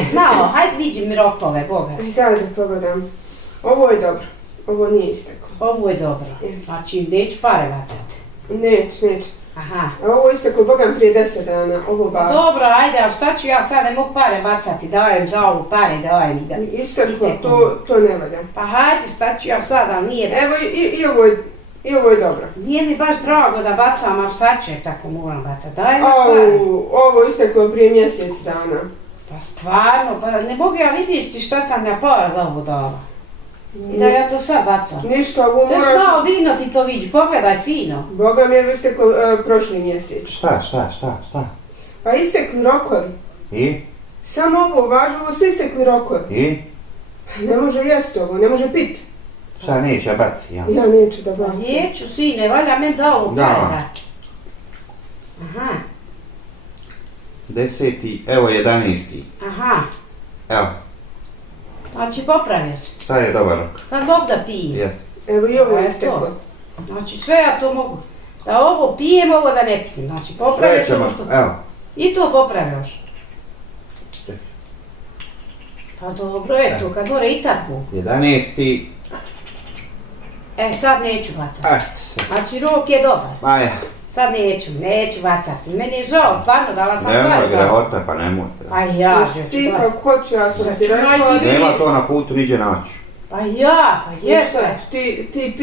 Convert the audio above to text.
Znao, hajde vidim rokove, Boga. Daj da pogledam. Ovo je dobro. Ovo nije isteklo. Ovo je dobro. Znači, neću pare bacati. Neće. Aha. A ovo je isteklo, Bogam, prije 10 dana. Ovo baci. Dobro, ajde, ali šta ću ja sad, ne mogu pare bacati, dajem za ovu pare, dajem i da... Isteklo, to ne valja. Pa hajde, šta ću ja sad, ali nije... Evo i ovo je dobro. Nije mi baš drago da bacam, ali šta ću tako moram bacati, dajem mi pare. Ovo je isteklo prije mjesec dana. Pa stvarno, pa ne mogu ja vidjeti šta sam ja para za ovo dala. I da ja to sad bacam. Ništa, ovo To je moraš... znao vino ti to vidi, pogledaj fino. Boga mi je isteklo prošli mjesec. Šta? Pa istekli rokovi. I? Samo ovo važno, ovo su istekli rokovi. I? Ne može jest ovo, ne može pit. Šta neće baci, ja? Ja neću da bacim. Neću, sine, valja men da ovo pare dati. Aha, 10. Evo 11. aha. Evo, Znači popravio se. sad je dobar rok. Pa mogu da pijem. Jeste. Evo i ovo je To. isteklo. Znači sve ja to mogu. Da ovo pijem, ovo da ne pijem. Znači popravio Sve se ovo ćemo, što... evo. I to popravioš. Pa dobro je to, kad mora i tako. 11. E, sad neću bacati. Znači rok je dobar. Maja. Sad neću bacati. Meni je žao, stvarno dala sam Nemoj pare za ovo. grehota, pa nemoj. Pa ja, Ti kako hoću, ja sam ti Računaj rekla. ti. Nema to na putu niđe naći. pa ja, pa jeste. Ti